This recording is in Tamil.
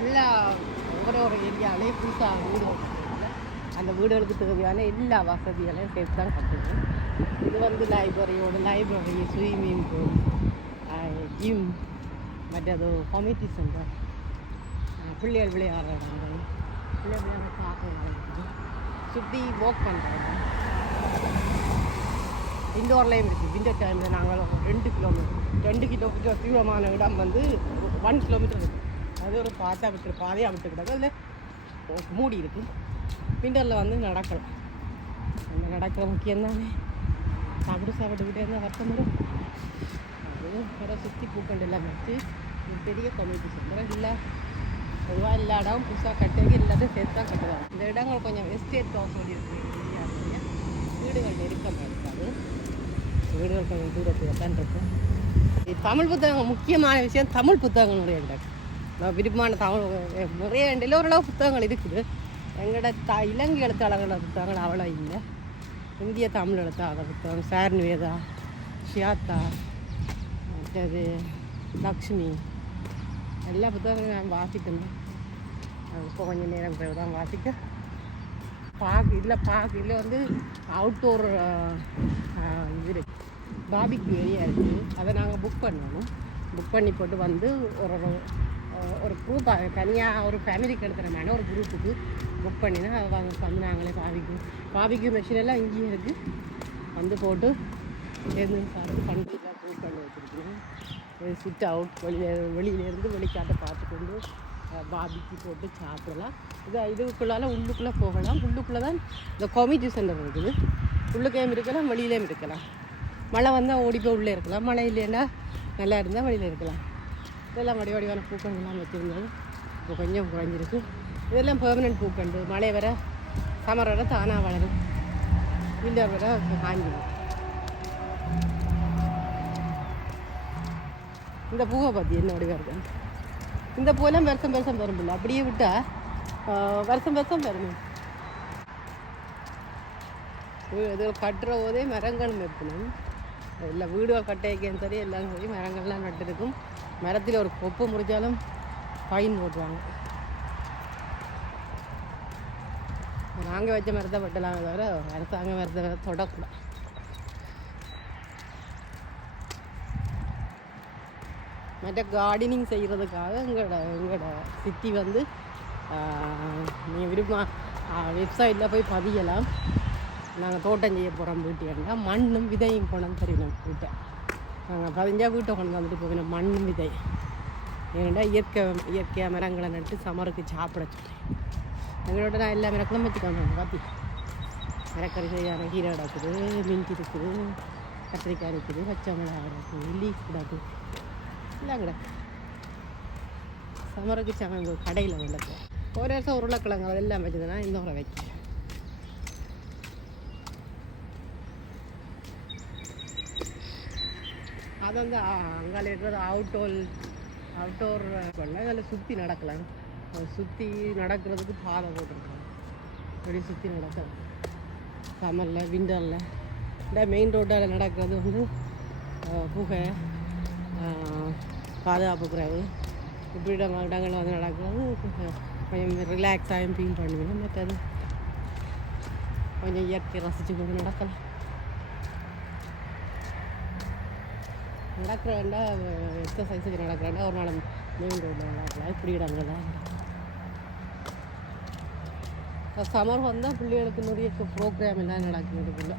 எல்லா ஒரு ஏரியாவிலே புதுசாக வீடு வச்சுருக்காங்க. அந்த வீடுகளுக்கு தேவையான எல்லா வசதிகளையும் சேர்த்து தான் கட்டுது. இது வந்து லைப்ரரி, ஸ்விம்மிங் பூல், ஜிம், மற்றது கம்யூனிட்டி சென்டர், பிள்ளைகள் விளையாடுற இடங்கள், பிள்ளைகள் விளையாட பார்க்க இருக்குது, சுற்றி வாக் பண்ணுறாங்க. இண்டோர்லேயும் இருக்குது. விண்டர் டைமில் நாங்கள் 2 கிலோமீட்டர் தூரமான இடம் வந்து 1 கிலோமீட்டர் இருக்குது. அது ஒரு பாதையாக விட்டுக்கிட்டாங்க. அதில் மூடி இருக்குது. விண்டரில் வந்து நடக்கலாம். அந்த நடக்கிற முக்கியம் தானே. சாப்பிட்டுக்கிட்டே இருந்தால் வருத்தம் வரும். அது வேறு சுற்றி பூக்கண்டு எல்லாம் வச்சு பெரிய கம்யூனிட்டி சென்டர் இல்லை. பொதுவாக எல்லா இடமும் புதுசாக கட்டுறது எல்லாத்தையும் சேர்த்து தான் கட்டுவாங்க. இந்த இடங்கள் கொஞ்சம் எஸ்டேட் ஹவுஸ் சொல்லி இருக்குது. வீடுகள் நெருக்கமாக இருக்காது. வீடுகள் கொஞ்சம் தூரத்தில் தான் இருக்கும். தமிழ் புத்தகங்கள் முக்கியமான விஷயம். தமிழ் புத்தகங்கள் நிறைய இருக்குது. விருப்பமான தமிழ் நிறைய வேண்டிய ஓரளவு புத்தகங்கள் இருக்குது. எங்களோட இலங்கை எழுத்தாளர்களோட புத்தகங்கள் அவ்வளோ இல்லை. இந்திய தமிழ் எழுத்தாளர் புத்தகம் சார்நிவேதா, ஷியாத்தா, மற்றது லக்ஷ்மி, எல்லா புத்தகங்களும் நான் வாசிக்கணும். அது இப்போ கொஞ்சம் நேரம் பிறகு தான் வாசிக்க. இதில் வந்து அவுட்டோர் இது பாபிக்கு ஏரியா இருக்குது. அதை நாங்கள் புக் பண்ணணும். புக் பண்ணி போட்டு வந்து ஒரு குரூப் தனியாக ஒரு ஃபேமிலிக்கு எடுத்துகிற மாதிரி ஒரு குரூப்புக்கு புக் பண்ணினா அதை வந்து நாங்களே பாபிக்கு மெஷின் எல்லாம் இங்கேயே இருக்குது. வந்து போட்டு சேர்ந்து பார்த்து பண்டிகைலாம் புக் பண்ணி வச்சுருக்கோம். சிட் அவுட் வெளியிலேருந்து வெளிக்காட்ட பார்த்துக்கொண்டு பாபிக்கு போட்டு சாப்பிடலாம். உள்ளுக்குள்ளே போகலாம். உள்ளுக்குள்ளே தான் இந்த கம்யூனிட்டி சென்டர் இருக்குது. உள்ளுக்கையும் இருக்கலாம், வெளியிலையும் இருக்கலாம். மழை வந்தால் ஓடி போய் உள்ளே இருக்கலாம். மழை இல்லைன்னா நல்லா இருந்தால் வெளியில் இருக்கலாம். இதெல்லாம் வடிவான பூக்கண்டுலாம் வச்சுருந்தது இப்போ கொஞ்சம் குறைஞ்சிருக்கு. இதெல்லாம் பெர்மனன்ட் பூக்கண்டு. மழை வர சமர் வர தானாக வளரும். விண்டர் வர காஞ்சிடும். இந்த பூவை பற்றி என்ன வடிவாக இருக்கும். இந்த பூவெல்லாம் வருஷம் வரும்பில்ல. அப்படியே விட்டால் வருஷம் வரணும். இதில் கட்டுற போதே மரங்களும் வைக்கணும். இல்லை வீடுகள் கட்டைக்கும் சரி எல்லாம் சரி மரங்கள்லாம் நட்டுருக்கும். மரத்தில் ஒரு கொப்பு முறிச்சாலும் ஃபைன் போட்டுவாங்க. நாங்கள் வச்ச மரத்தை வெட்டலாமே தவிர அரசாங்க மரத்தை தொடக்கூடாது. மற்ற கார்டனிங் செய்கிறதுக்காக எங்களோட சிட்டி வந்து நீங்கள் வெப்சைட்டில் போய் பதியலாம். நாங்கள் தோட்டம் செய்ய போகிறோம் வீட்டுக்கா. மண்ணும் விதையும் கொண்டு தெரியணும் வீட்டை. நாங்கள் 15 வீட்டை கொண்டு வந்துட்டு போகணும். மண்ணும் விதை ஏன்னா இயற்கையாக மரங்களை நட்டு சமருக்கு சாப்பிட சொல்கிறேன். எங்களோட நான் எல்லா மரங்களும் வச்சுக்கோங்க. பார்த்தி மரக்கறி செய்யாத கீரை கிடக்குது, மின்ட்டி இருக்குது, கத்திரிக்காய் இருக்குது, பச்சை மிளகாய் கிடக்குது, லீஃப் கிடக்குது, எல்லாம் கிடக்கு. சமருக்கு சமைங்க கடையில் உள்ளது. ஒரு வருஷம் உருளைக்கிழங்கு அதெல்லாம் வச்சதுன்னா இன்னொரு வைக்க. அது வந்து அங்கே இருக்கிறது அவுட்டோர் அதில் சுற்றி நடக்கலாம். சுற்றி நடக்கிறதுக்கு பாதை போட்டிருக்காங்க. அப்படி சுற்றி நடக்கிறது சம்மரில் விண்டரில். இந்த மெயின் ரோட்டில் நடக்கிறது வந்து புகை, பாதுகாப்பு குறைவு, இப்படி இடங்கள் வந்து நடக்கிறது கொஞ்சம் ரிலாக்ஸாகவும் ஃபீல் பண்ணுவேன். மற்றது கொஞ்சம் இயற்கை ரசித்து கொண்டு நடக்கலாம். நடக்கிறேன்டா எக்ஸசைஸுக்கு நடக்கிறேன்டா ஒரு நாள் மெயின் ரோட்டில் நடக்கலாம். இப்படி இடங்கள் தான் சமர் வந்தால் பிள்ளைகளுக்கு நிறைய ப்ரோக்ராம் எல்லாம் நடக்குது.